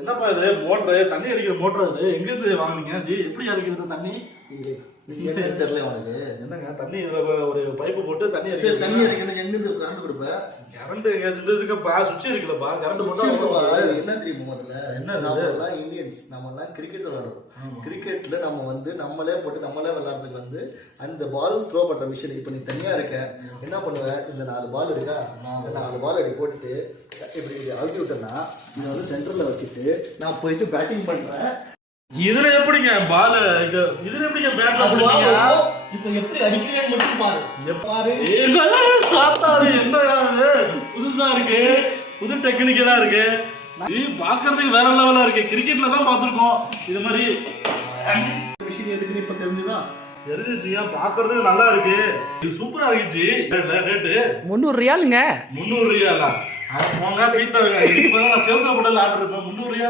என்னப்பா இது மோட்டரு தண்ணி அடிக்கிற மோட்டர் இது எங்க இருந்து வாங்குனீங்க ஜி? எப்படி அடிக்கிறது தண்ணி? தெரியல உனக்கு என்னங்க தண்ணி இதுல ஒரு பைப்பு போட்டு தண்ணி அடிக்கிறது. தண்ணி அடிக்கணும் எங்க இருந்து கரண்ட் கொடுப்பேன்? கரண்ட் இருக்குப்பா, சுவிட்ச் இருக்குல்லப்பா, கரண்ட் போட்டா என்ன தெரியுமா? முதல்ல என்ன நம்மலாம் இந்தியன்ஸ், நம்மலாம் கிரிக்கெட் விளையாடுறோம். கிரிக்கெட்ல நம்ம வந்து நம்மளே போட்டு நம்மளே விளையாடுறதுக்கு வந்து அந்த பால் த்ரோ பண்ற மிஷின். இப்போ நீ தனியா இருக்க என்ன பண்ணுவ? இந்த 4 பால் இருக்கா, இந்த 4 பால் அடி போட்டுட்டு இப்படி அழுத்தி விட்டேன்னா இதை வந்து சென்டர்ல வச்சுட்டு நான் போயிட்டு பேட்டிங் பண்றேன். இதுல எப்படிங்க பால் இதுல எப்படிங்க பேட் பண்ணுவீங்க? இப்போ எப்படி அடிக்கிறேன்னு மட்டும் பாரு. பாரு சாத்தாடி என்ன புதுசா இருக்கு, புது டெக்னிக்கலா இருக்கு. பாக்குறதுக்கு வேற லெவலா இருக்கு. கிரிக்கெட்ல தான் பாத்துருக்கோம் இது மாதிரி மிஷின். எதுக்குன்னு இப்ப தெரிஞ்சுதான் தெரிஞ்சிச்சுங்க. பாக்குறதுக்கு நல்லா இருக்கு. இது சூப்பரா இருக்குச்சு. ரேட்டு 300 ரியாலுங்க. 300 ரியாலா? போங்க வீட்டை செவத்துல போட்டு ஆர்டர் இருப்பேன். 300 ரியால்.